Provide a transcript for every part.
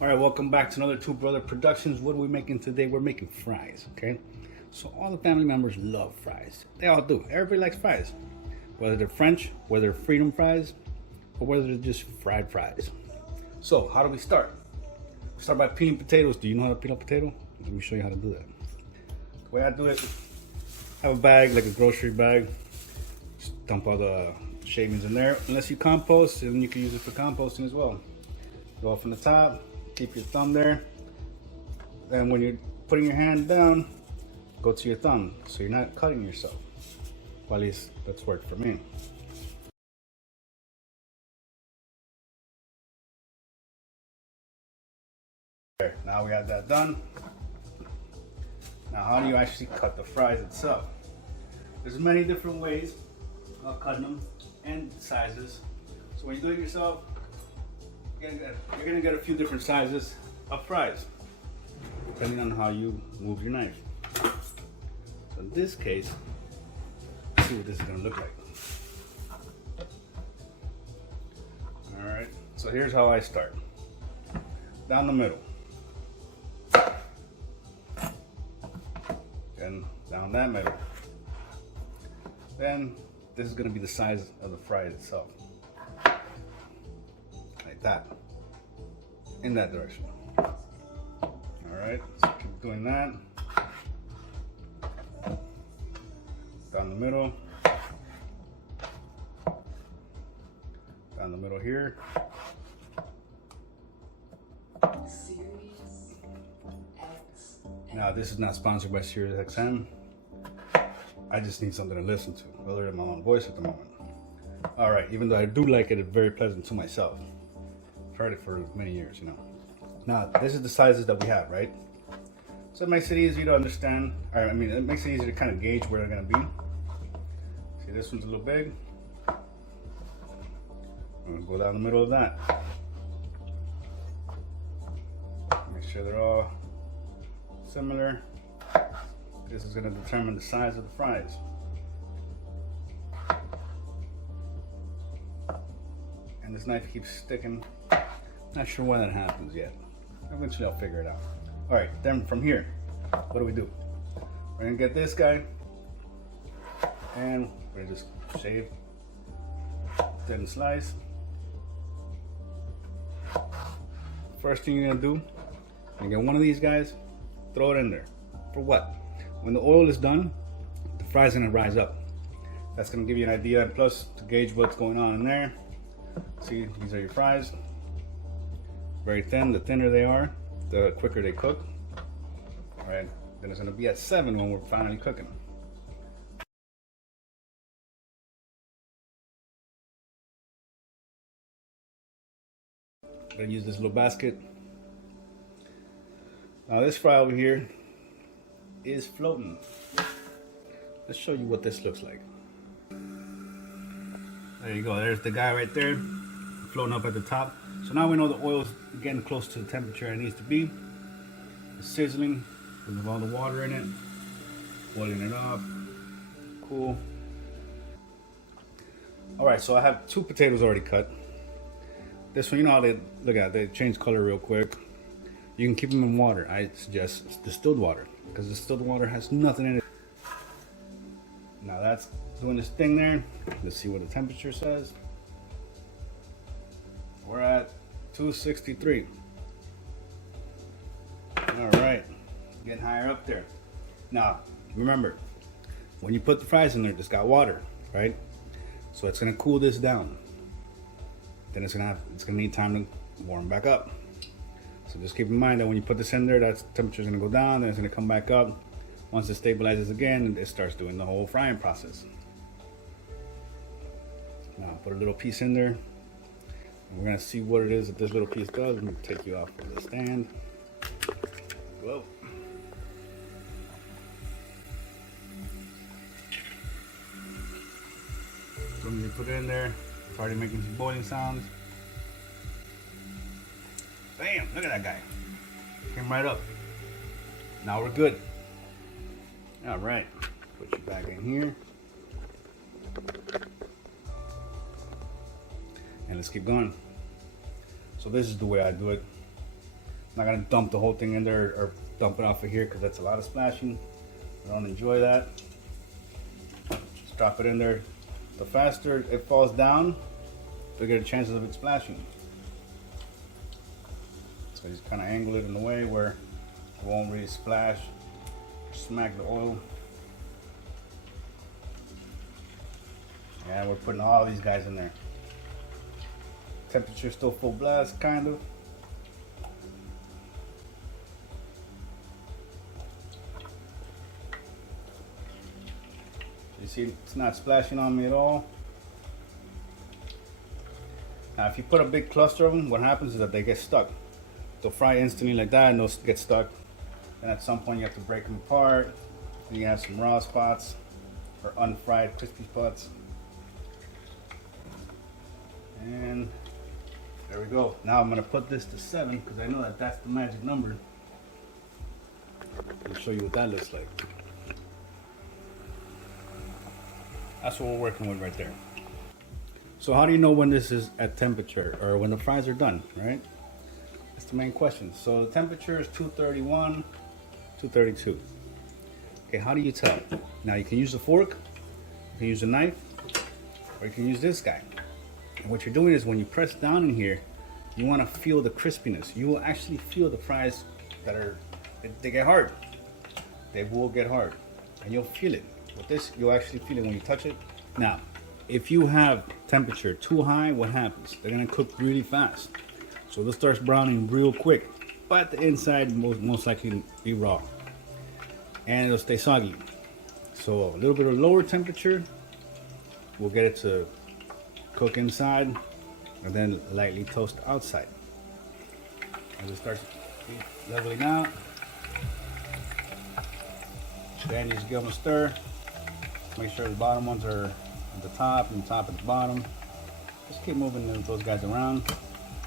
All right, welcome back to another Two Brother Productions. What are we making today? We're making fries, okay? So all the family members love fries. They all do. Everybody likes fries. Whether they're French, whether they're freedom fries, or whether they're just fried fries. So how do we start? Start by peeling potatoes. Do you know how to peel a potato? Let me show you how to do that. The way I do it, I have a bag, like a grocery bag. Just dump all the shavings in there. Unless you compost, and you can use it for composting as well. Go from the top. Keep your thumb there. And when you're putting your hand down, go to your thumb so you're not cutting yourself. Well, at least that's worked for me. There, now we have that done. Now how do you actually cut the fries itself? There's many different ways of cutting them and sizes. So when you do it yourself, you're gonna get a few different sizes of fries, depending on how you move your knife. So in this case, let's see what this is gonna look like. All right, so here's how I start. Down the middle. Then down that middle. Then this is gonna be the size of the fry itself. Like that, in that direction. All right, so keep doing that. Down the middle. Down the middle here. Now this is not sponsored by Sirius XM. I just need something to listen to, other than my own voice at the moment. All right, even though I do like it, it's very pleasant to myself. Heard it for many years, you know. Now, this is the sizes that we have, right? So it makes it easy to understand. I mean, it makes it easy to kind of gauge where they're gonna be. See, this one's a little big. I'm gonna go down the middle of that. Make sure they're all similar. This is gonna determine the size of the fries. And this knife keeps sticking. Not sure when that happens yet. Eventually I'll figure it out. All right, then from here, what do we do? We're gonna get this guy, and we're gonna just shave, then slice. First thing you're gonna do, you're gonna get one of these guys, throw it in there. For what? When the oil is done, the fry's gonna rise up. That's gonna give you an idea, and plus to gauge what's going on in there. See, these are your fries. Very thin. The thinner they are, the quicker they cook. All right, then it's gonna be at 7 when we're finally cooking. I'm gonna use this little basket. Now this fry over here is floating. Let's show you what this looks like. There you go, there's the guy right there, floating up at the top. So now we know the oil's getting close to the temperature it needs to be. It's sizzling with all the water in it, boiling it off. Cool. All right, so I have 2 potatoes already cut. This one, you know how they look at it, they change color real quick. You can keep them in water. I suggest distilled water, because distilled water has nothing in it. Now that's doing this thing there. Let's see what the temperature says. We're at 263. All right, getting higher up there. Now, remember, when you put the fries in there, it's got water, right? So it's gonna cool this down. Then it's gonna need time to warm back up. So just keep in mind that when you put this in there, that temperature's gonna go down, then it's gonna come back up. Once it stabilizes again, it starts doing the whole frying process. Now, put a little piece in there. We're gonna see what it is that this little piece does. I'm gonna take you off of the stand. Whoa. So when you put it in there, it's already making some boiling sounds. Bam, look at that guy. Came right up. Now we're good. All right, put you back in here. And let's keep going. So this is the way I do it. I'm not gonna dump the whole thing in there or dump it off of here because that's a lot of splashing. I don't enjoy that. Just drop it in there. The faster it falls down, the bigger the chances of it splashing. So just kind of angle it in a way where it won't really splash, smack the oil. And we're putting all these guys in there. Temperature still full blast, kind of. You see, it's not splashing on me at all. Now, if you put a big cluster of them, what happens is that they get stuck. They'll fry instantly like that, and they'll get stuck. And at some point, you have to break them apart. And you have some raw spots or unfried crispy spots. And there we go. Now I'm gonna put this to 7 because I know that that's the magic number. I'll show you what that looks like. That's what we're working with right there. So how do you know when this is at temperature or when the fries are done, right? That's the main question. So the temperature is 231, 232. Okay, how do you tell? Now you can use a fork, you can use a knife, or you can use this guy. And what you're doing is when you press down in here, you want to feel the crispiness. You will actually feel the fries that are, they get hard. They will get hard, and you'll feel it. With this, you'll actually feel it when you touch it. Now, if you have temperature too high, what happens? They're gonna cook really fast. So they'll start browning real quick, but the inside most likely be raw. And it'll stay soggy. So a little bit of lower temperature will get it to cook inside and then lightly toast outside. As it starts leveling out, then you just give them a stir. Make sure the bottom ones are at the top and the top at the bottom. Just keep moving those guys around.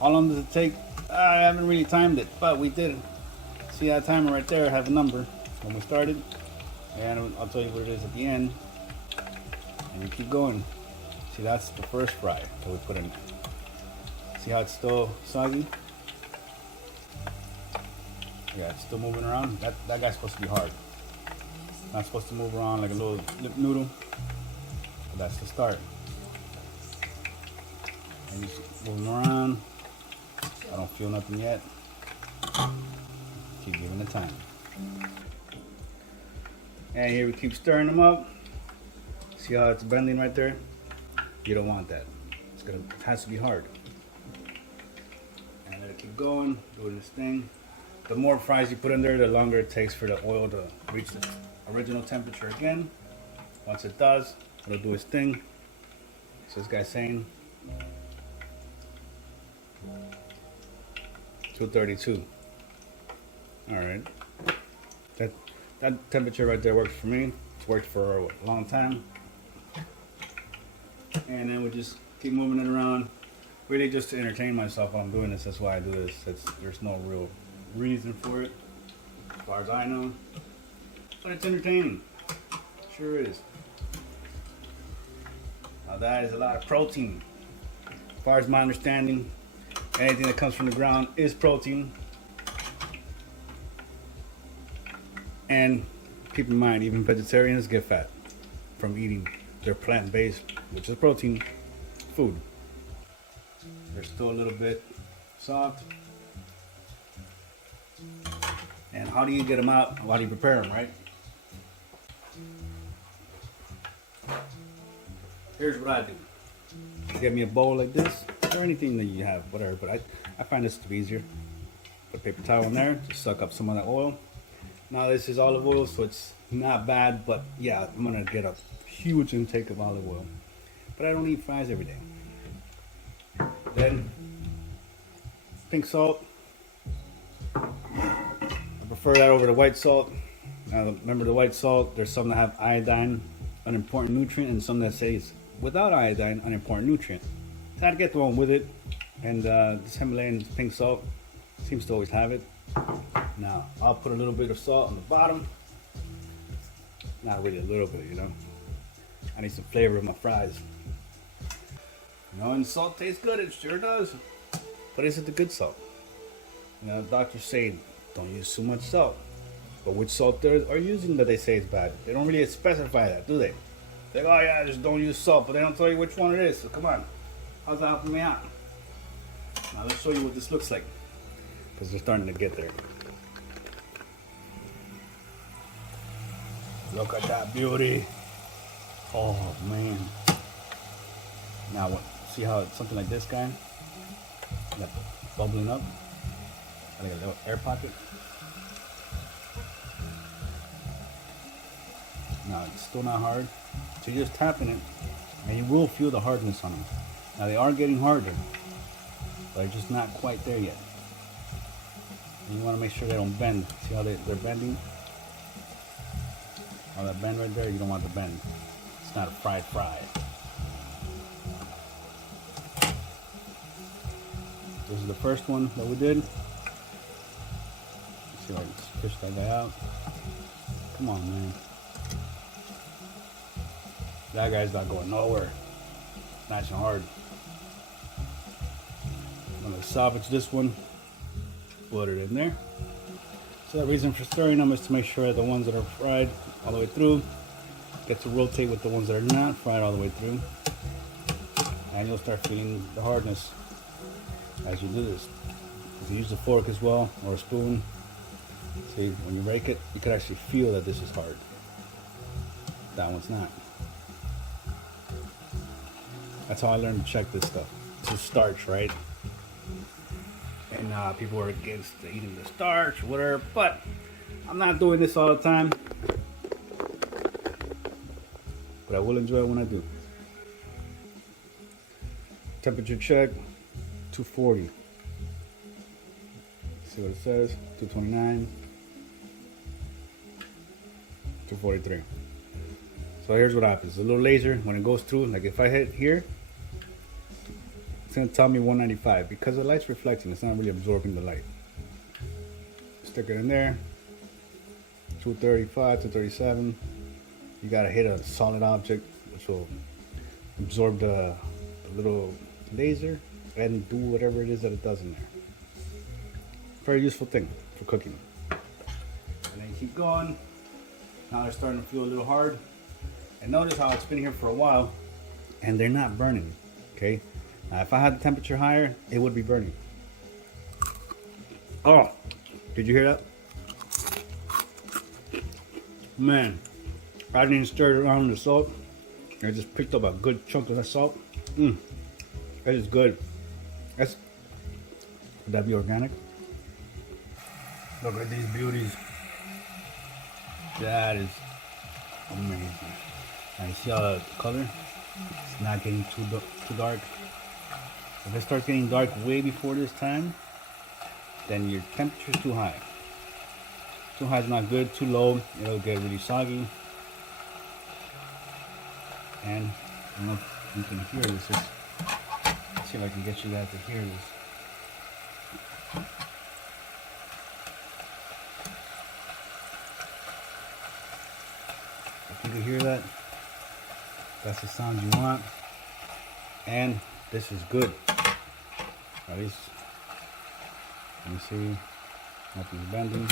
How long does it take? I haven't really timed it, but we did. See that timer right there? I have a number when we started, and I'll tell you what it is at the end. And you keep going. See, that's the first fry that we put in. See how it's still soggy? Yeah, it's still moving around. That guy's supposed to be hard. Not supposed to move around like a little lip noodle. But that's the start. And you just moving around. I don't feel nothing yet. Keep giving it time. And here we keep stirring them up. See how it's bending right there? You don't want that. It has to be hard. And let it keep going, doing this thing. The more fries you put in there, the longer it takes for the oil to reach the original temperature again. Once it does, it'll do its thing. So this guy's saying 232. All right. That temperature right there works for me. It's worked for a long time. And then we just keep moving it around. Really just to entertain myself while I'm doing this. That's why I do this. There's no real reason for it, as far as I know. But it's entertaining. Sure is. Now that is a lot of protein. As far as my understanding, anything that comes from the ground is protein. And keep in mind, even vegetarians get fat from eating their plant-based, which is protein, food. They're still a little bit soft. And how do you get them out? How do you prepare them, right? Here's what I do. You get me a bowl like this, or anything that you have, whatever, but I find this to be easier. Put a paper towel in there, just suck up some of that oil. Now this is olive oil, so it's not bad, but yeah, I'm gonna get a huge intake of olive oil. But I don't eat fries every day. Then, pink salt. I prefer that over the white salt. Now remember the white salt, there's some that have iodine, an important nutrient, and some that says without iodine, an important nutrient. So I'd get the one with it, and this Himalayan pink salt seems to always have it. Now I'll put a little bit of salt on the bottom. Not really a little bit, you know. I need some flavor in my fries. You know, and salt tastes good, it sure does. But is it the good salt? You know, doctors say don't use too much salt. But which salt they are using that they say is bad? They don't really specify that, do they? They're like, oh yeah, just don't use salt, but they don't tell you which one it is. So come on, how's that helping me out? Now let's show you what this looks like, because they're starting to get there. Look at that beauty. Oh man. Now what? See how it's something like this guy? Got bubbling up. Like a little air pocket. Now it's still not hard. So you're just tapping it, and you will feel the hardness on them. Now they are getting harder, but they're just not quite there yet. And you want to make sure they don't bend. See how they're bending? How that bend right there, you don't want to bend. It's not a fried fry. This is the first one that we did. Let's see if I can fish that guy out. Come on, man. That guy's not going nowhere. Nice and hard. I'm gonna salvage this one, put it in there. So the reason for stirring them is to make sure that the ones that are fried all the way through get to rotate with the ones that are not fried all the way through. And you'll start feeling the hardness as you do this. If you use a fork as well, or a spoon, see, when you rake it, you can actually feel that this is hard. That one's not. That's how I learned to check this stuff. This is starch, right? And people are against eating the starch or whatever, but I'm not doing this all the time. But I will enjoy it when I do. Temperature check, 240. See what it says, 229, 243. So here's what happens. The little laser, when it goes through, like if I hit here, it's gonna tell me 195 because the light's reflecting. It's not really absorbing the light. Stick it in there. 235, 237. You gotta hit a solid object which will absorb the little laser and do whatever it is that it does in there. Very useful thing for cooking. And then you keep going. Now they're starting to feel a little hard. And notice how it's been here for a while and they're not burning, okay? Now if I had the temperature higher, it would be burning. Oh, did you hear that? Man, I didn't even stir it around the salt. I just picked up a good chunk of that salt. That is good. Would that be organic? Look at these beauties. That is amazing. And you see how the color? It's not getting too dark. If it starts getting dark way before this time, then your temperature is too high. Too high is not good. Too low, it'll get really soggy. And I don't know if you can hear this. Let's see if I can get you guys to hear this. If you can hear that, that's the sound you want. And this is good. At least, let me see. Nothing's bending.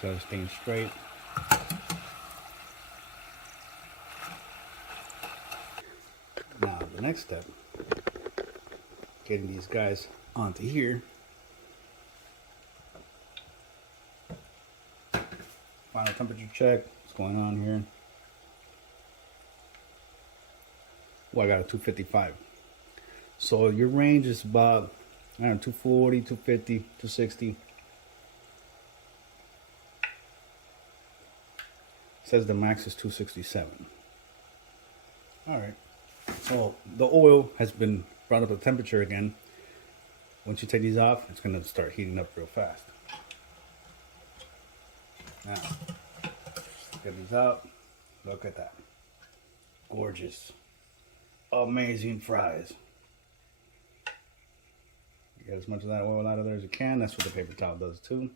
So it's staying straight. Now the next step, getting these guys onto here. Final temperature check. What's going on here? Well, I got a 255. So your range is about, I don't know, 240, 250, 260. Says the max is 267. All right. So the oil has been brought up to temperature again. Once you take these off, it's going to start heating up real fast. Now, get these out. Look at that. Gorgeous. Amazing fries. You get as much of that oil out of there as you can. That's what the paper towel does too.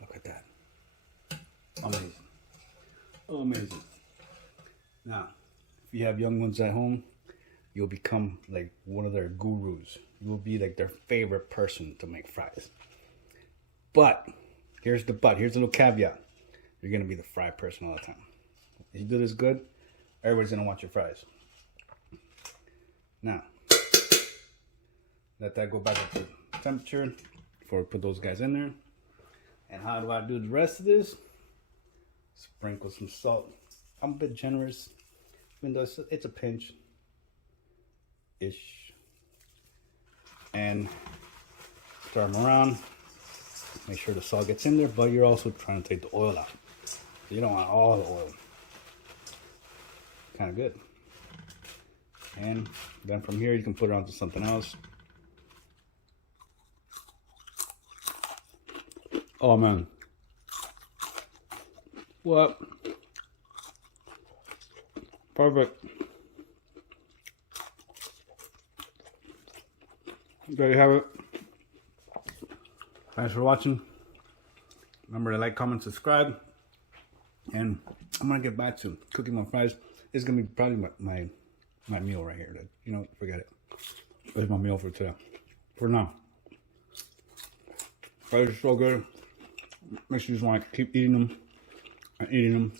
Look at that. Amazing. Amazing. Now, if you have young ones at home, you'll become like one of their gurus. You will be like their favorite person to make fries. But here's the but. Here's a little caveat. You're gonna be the fry person all the time. If you do this good, everybody's gonna want your fries. Now, let that go back up to temperature before we put those guys in there. And how do I do the rest of this? Sprinkle some salt. I'm a bit generous, even though it's a pinch-ish. And stir them around. Make sure the salt gets in there, but you're also trying to take the oil out. You don't want all the oil. Kind of good. And then from here, you can put it onto something else. Oh man. What? Perfect. There you have it. Thanks for watching. Remember to like, comment, subscribe. And I'm gonna get back to cooking my fries. This is gonna be probably my meal right here. You know, forget it. This is my meal for today. For now. Fries are so good. Makes you just want to keep eating them and eating them.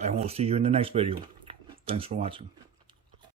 And we'll see you in the next video. Thanks for watching.